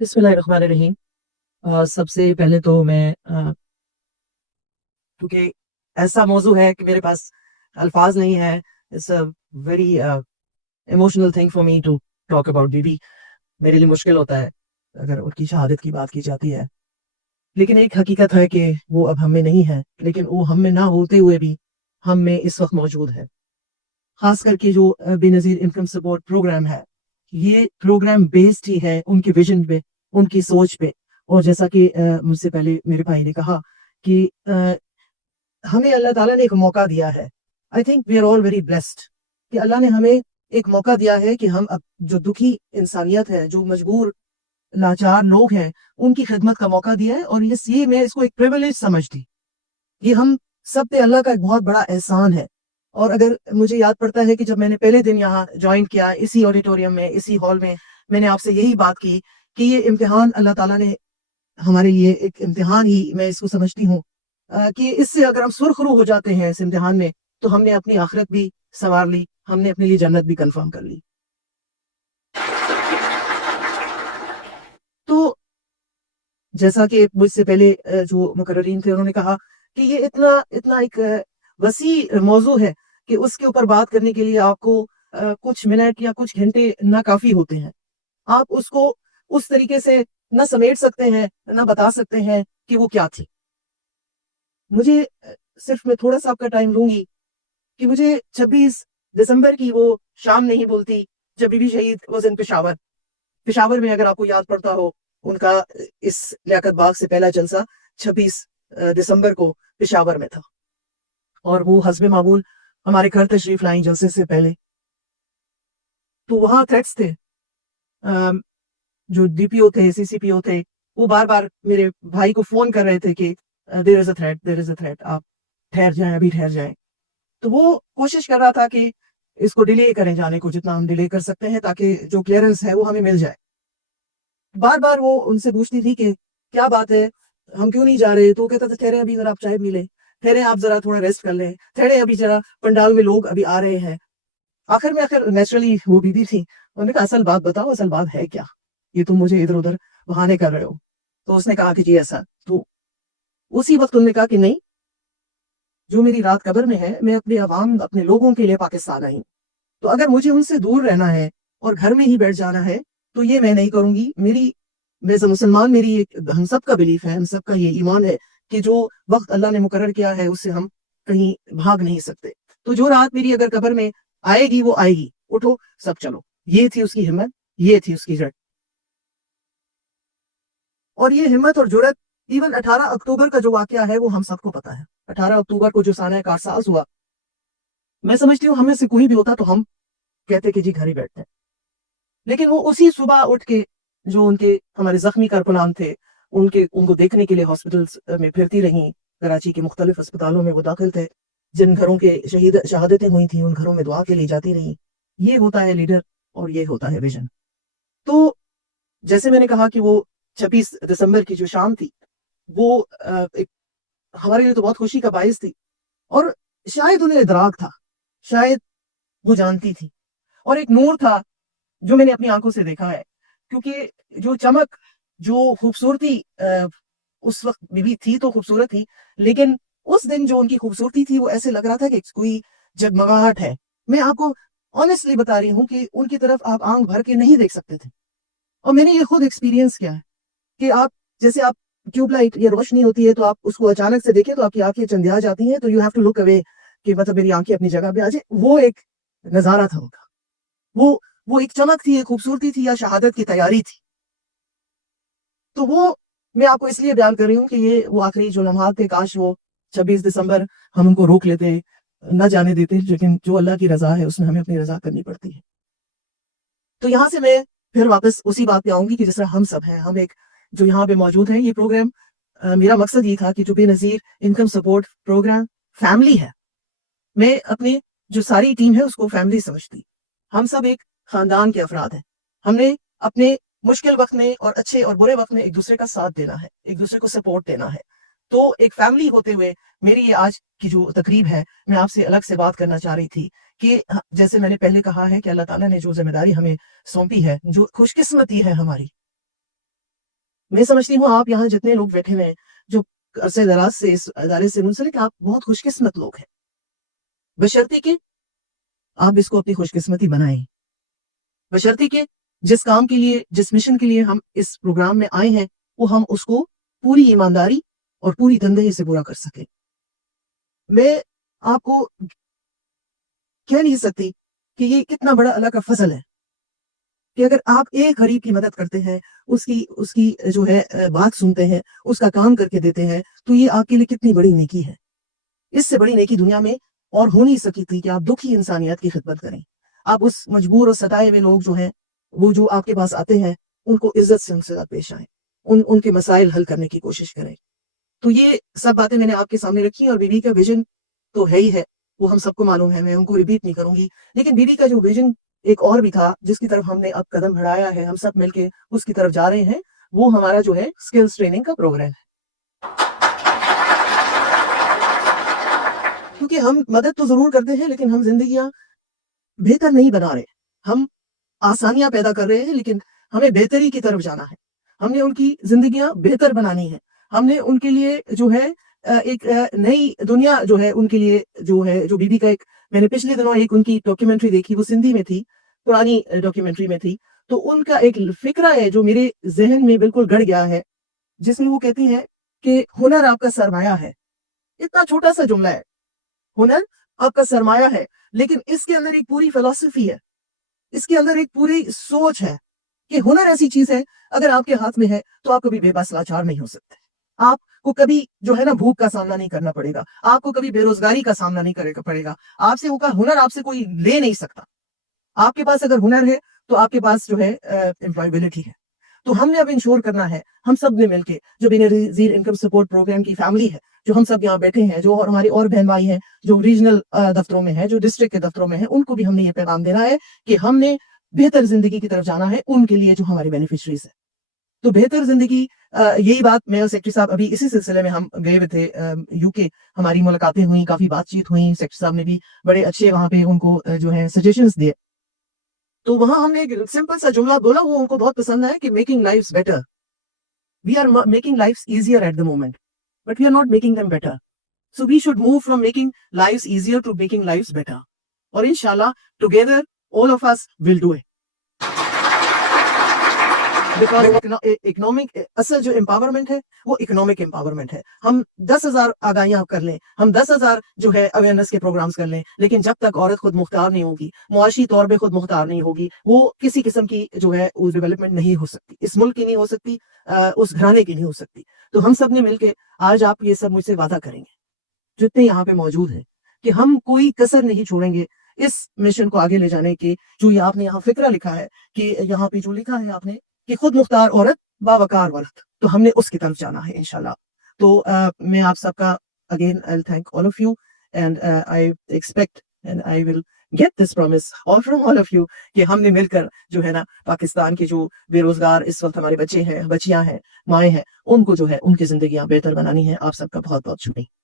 बिस्मिल्लाहिर्रहमानिर्रहीम। सबसे पहले तो मैं क्योंकि ऐसा मौजू है कि मेरे पास अल्फाज नहीं है। It's a very emotional thing for me to talk about बीबी। मेरे लिए मुश्किल होता है अगर उनकी शहादत की बात की जाती है। लेकिन एक हकीकत है कि वो अब हम में नहीं है, लेकिन वो हम में ना होते हुए भी हम में इस वक्त मौजूद है। खास करके जो बेनज़ीर इनकम सपोर्ट प्रोग्राम है, ये प्रोग्राम बेस्ड ही है उनके विजन पे, उनकी सोच पे। और जैसा कि मुझसे पहले मेरे भाई ने कहा कि हमें अल्लाह ताला ने एक मौका दिया है। I think we are all very blessed कि अल्लाह ने हमें एक मौका दिया है कि हम अब जो दुखी इंसानियत है, जो मजबूर लाचार लोग हैं, उनकी खिदमत का मौका दिया है। और ये मैं इसको एक प्रिविलेज समझती। ये हम सब पे अल्लाह का एक बहुत बड़ा एहसान है। और अगर मुझे याद पड़ता है कि जब मैंने पहले दिन यहाँ ज्वाइन किया, इसी ऑडिटोरियम में, इसी हॉल में, मैंने आपसे यही बात की कि ये इम्तिहान अल्लाह ताला ने हमारे लिए एक इम्तिहान ही मैं इसको समझती हूँ। कि इससे अगर हम सुरखरू हो जाते हैं इस इम्तिहान में, तो हमने अपनी आखिरत भी संवार ली, हमने अपने लिए जन्नत भी कंफर्म कर ली। तो जैसा कि मुझसे पहले जो मुकर्ररीन थे उन्होंने कहा कि ये इतना इतना एक वसी मौजू है कि उसके ऊपर बात करने के लिए आपको कुछ मिनट या कुछ घंटे ना काफी होते हैं। आप उसको उस तरीके से ना समेट सकते हैं, ना बता सकते हैं कि वो क्या थी। मुझे सिर्फ मैं थोड़ा सा आपका टाइम लूंगी कि मुझे 26 दिसंबर की वो शाम नहीं भूलती जब बीबी शहीद वॉज इन पेशावर। पेशावर में अगर आपको याद पड़ता हो, उनका इस लियाकत बाग से पहला जलसा 26 दिसंबर को पेशावर में था। और वो हस्बे मामूल हमारे घर तशरीफ लाई जलसे से पहले। तो वहाँ थ्रेट्स थे। अम, जो डीपीओ थे, सीसीपीओ थे, वो बार बार मेरे भाई को फोन कर रहे थे कि there is a threat, there is a threat, आप ठहर जाएं, अभी ठहर जाएं। तो वो कोशिश कर रहा था कि इसको डिले करें, जाने को जितना हम डिले कर सकते हैं, ताकि जो क्लियरेंस है वो हमें मिल जाए। बार बार वो उनसे पूछती थी कि क्या बात है, हम क्यों नहीं जा रहे। तो वो कहता था ठहरे अभी जरा आप चाय पी लें, ठहरे आप जरा थोड़ा रेस्ट कर लें, ठहरे अभी जरा पंडाल में लोग अभी आ रहे हैं। आखिर नेचुरली वो बीबी थी, उन्होंने कहा असल बात बताओ, असल बात है क्या, ये तुम मुझे इधर उधर बहाने कर रहे हो। तो उसने कहा कि जी ऐसा। तो उसी वक्त उन्होंने कहा कि नहीं, जो मेरी रात कब्र में है, मैं अपने अवाम, अपने लोगों के लिए पाकिस्तान आई हूं। तो अगर मुझे उनसे दूर रहना है और घर में ही बैठ जाना है, तो ये मैं नहीं करूंगी। मेरी एज मुसलमान मेरी एक, हम सब का बिलीफ है, हम सब का ये ईमान है कि जो वक्त अल्लाह ने मुकर्रर किया है उससे हम कहीं भाग नहीं सकते। तो जो रात मेरी अगर कब्र में आएगी वो आएगी, उठो सब चलो। ये थी उसकी हिम्मत, ये थी उसकी जड़। और ये हिम्मत और जुर्रत इवन 18 अक्टूबर का जो वाकया है वो हम सबको पता है। 18 अक्टूबर को जो साना कारसाज हुआ, मैं समझती हूँ हमें से कोई भी होता तो हम कहते कि जी घर ही बैठते हैं। लेकिन वो उसी सुबह उठ के जो उनके हमारे जख्मी कारकुनान थे, उनको देखने के लिए हॉस्पिटल्स में फिरती रहीं। कराची के मुख्तलिफ अस्पतालों में वो दाखिल थे। जिन घरों के शहादतें हुई थी उन घरों में दुआ के लिए जाती रहीं। ये होता है लीडर और ये होता है विजन। तो जैसे मैंने कहा कि वो 26 दिसंबर की जो शाम थी, वो एक हमारे लिए तो बहुत खुशी का बायस थी। और शायद उन्हें इदराक था, शायद वो जानती थी। और एक नूर था जो मैंने अपनी आंखों से देखा है। क्योंकि जो चमक, जो खूबसूरती उस वक्त बीवी थी तो खूबसूरत थी, लेकिन उस दिन जो उनकी खूबसूरती थी वो ऐसे लग रहा था कि कोई जगमगाहट है। मैं आपको ऑनेस्टली बता रही हूँ कि उनकी तरफ आप आंख भर के नहीं देख सकते थे। और मैंने ये खुद एक्सपीरियंस किया है कि आप जैसे आप ट्यूबलाइट या रोशनी होती है तो आप उसको अचानक से देखें तो आपकी आंखें चंदिया जाती हैं, तो you have to look away कि मतलब मेरी आंखें अपनी जगह पे आ जाए। वो एक नजारा था उनका। वो वो एक चमक थी, एक खूबसूरती थी, या शहादत की तैयारी थी। तो वो मैं आपको इसलिए बयान कर रही हूँ कि ये वो आखिरी जो लम्हात थे, काश वो 26 दिसंबर हम उनको रोक लेते, न जाने देते। लेकिन जो अल्लाह की रजा है उसमें हमें अपनी रजा करनी पड़ती है। तो यहाँ से मैं फिर वापस उसी बात पे आऊंगी कि जिस तरह हम सब हैं, हम एक जो यहाँ पे मौजूद हैं, ये प्रोग्राम मेरा मकसद ये था कि जो Benazir income support programme family है, मैं अपनी जो सारी टीम है उसको फैमिली समझती। हम सब एक खानदान के अफराद हैं। हमने अपने मुश्किल वक्त में और अच्छे और बुरे वक्त में एक दूसरे का साथ देना है, एक दूसरे को सपोर्ट देना है। तो एक फैमिली होते हुए मेरी ये आज की जो तकरीब है, मैं आपसे अलग से बात करना चाह रही थी कि जैसे मैंने पहले कहा है कि अल्लाह ताला ने जो जिम्मेदारी हमें सौंपी है, जो खुशकिस्मती है हमारी, میں سمجھتی ہوں آپ یہاں جتنے لوگ بیٹھے ہوئے ہیں جو عرصے دراز سے اس ادارے سے منسلک، آپ بہت خوش قسمت لوگ ہیں، بشرطے کہ آپ اس کو اپنی خوش قسمتی بنائیں، بشرطے کہ جس کام کے لیے، جس مشن کے لیے ہم اس پروگرام میں آئے ہیں وہ ہم اس کو پوری ایمانداری اور پوری تندہی سے پورا کر سکیں۔ میں آپ کو کہہ نہیں سکتی کہ یہ کتنا بڑا اللہ کا فضل ہے کہ اگر آپ ایک غریب کی مدد کرتے ہیں، اس کی جو ہے بات سنتے ہیں، اس کا کام کر کے دیتے ہیں، تو یہ آپ کے لیے کتنی بڑی نیکی ہے۔ اس سے بڑی نیکی دنیا میں اور ہو نہیں سکی تھی کہ آپ دکھی انسانیت کی خدمت کریں، آپ اس مجبور اور ستائے ہوئے لوگ جو ہیں، وہ جو آپ کے پاس آتے ہیں، ان کو عزت سے ان سے پیش آئیں، ان کے مسائل حل کرنے کی کوشش کریں۔ تو یہ سب باتیں میں نے آپ کے سامنے رکھی ہیں، اور بی بی کا ویژن تو ہے ہی ہے، وہ ہم سب کو معلوم ہے، میں ان کو ریپیٹ نہیں کروں گی، لیکن بی بی کا جو ویژن ایک اور بھی تھا جس کی طرف ہم نے اب قدم بڑھایا ہے، ہم سب مل کے اس کی طرف جا رہے ہیں، وہ ہمارا جو ہے اسکلز ٹریننگ کا پروگرام ہے۔ کیونکہ ہم مدد تو ضرور کرتے ہیں لیکن ہم زندگیاں بہتر نہیں بنا رہے، ہم آسانیاں پیدا کر رہے ہیں، لیکن ہمیں بہتری کی طرف جانا ہے، ہم نے ان کی زندگیاں بہتر بنانی ہے، ہم نے ان کے لیے جو ہے ایک نئی دنیا جو ہے ان کے لیے جو ہے، جو بی بی کا ایک، میں نے پچھلے دنوں ایک ان کی ڈاکیومنٹری دیکھی، وہ سندھی میں تھی، پرانی ڈاکیومنٹری میں تھی، تو ان کا ایک فکرہ ہے جو میرے ذہن میں بالکل گڑ گیا ہے، جس میں وہ کہتی ہیں کہ ہنر آپ کا سرمایہ ہے۔ اتنا چھوٹا سا جملہ ہے، ہنر آپ کا سرمایہ ہے، لیکن اس کے اندر ایک پوری فلسفی ہے، اس کے اندر ایک پوری سوچ ہے کہ ہنر ایسی چیز ہے اگر آپ کے ہاتھ میں ہے تو آپ کبھی بے بس لاچار نہیں ہو سکتے، آپ کو کبھی جو ہے نا بھوک کا سامنا نہیں کرنا پڑے گا، آپ کو کبھی بے روزگاری کا سامنا نہیں پڑے گا، آپ سے ہوگا ہنر آپ سے کوئی لے نہیں سکتا، آپ کے پاس اگر ہنر ہے تو آپ کے پاس جو ہے امپلائبلٹی ہے۔ تو ہم نے اب انشور کرنا ہے، ہم سب نے مل کے، جو بے نظیر انکم سپورٹ پروگرام کی فیملی ہے، جو ہم سب یہاں بیٹھے ہیں، جو ہمارے اور بہن بھائی ہیں جو ریجنل دفتروں میں ہیں، جو ڈسٹرکٹ کے دفتروں میں ہیں، ان کو بھی ہم نے یہ پیغام دینا ہے کہ ہم نے بہتر زندگی کی طرف جانا ہے ان کے لیے جو ہمارے بینیفیشریز ہیں۔ تو بہتر زندگی، یہی بات میں اور سیکٹری صاحب ابھی اسی سلسلے میں ہم گئے ہوئے تھے یو کے، ہماری ملاقاتیں ہوئیں، کافی بات چیت ہوئی، سیکٹری صاحب نے بھی بڑے اچھے وہاں پہ ان کو جو ہے سجیشنز دیے، تو وہاں ہم نے ایک سمپل سا جملہ بولا، وہ ان کو بہت پسند ہے کہ making lives better, we are making lives easier at the moment but we are not making them better, so we should move from making lives easier to making lives better, اور انشاءاللہ together all of us will do it. Economic اصل جو empowerment ہے وہ economic empowerment ہے، ہم 10,000 آگاہیاں کر لیں، ہم 10,000 جو ہے اویئرنیس کے پروگرامز کر لیں، لیکن جب تک عورت خود مختار نہیں ہوگی، معاشی طور پہ خود مختار نہیں ہوگی، وہ کسی قسم کی جو ہے ڈیولپمنٹ نہیں ہو سکتی، اس ملک کی نہیں ہو سکتی، اس گھرانے کی نہیں ہو سکتی۔ تو ہم سب نے مل کے آج آپ یہ سب مجھ سے وعدہ کریں گے جتنے یہاں پہ موجود ہیں کہ ہم کوئی کسر نہیں چھوڑیں گے اس مشن کو آگے لے جانے کے، جو یہ آپ نے یہاں فکرہ لکھا ہے کہ یہاں پہ جو لکھا ہے آپ نے کہ خود مختار عورت باوقار عورت، تو ہم نے اس کی طرف جانا ہے انشاءاللہ۔ تو میں آپ سب کا again I'll thank all of you and I expect and I will get this promise all from all of you کہ ہم نے مل کر جو ہے نا پاکستان کے جو بے روزگار اس وقت ہمارے بچے ہیں، بچیاں ہیں، مائیں ہیں، ان کو جو ہے ان کی زندگیاں بہتر بنانی ہے۔ آپ سب کا بہت بہت شکریہ۔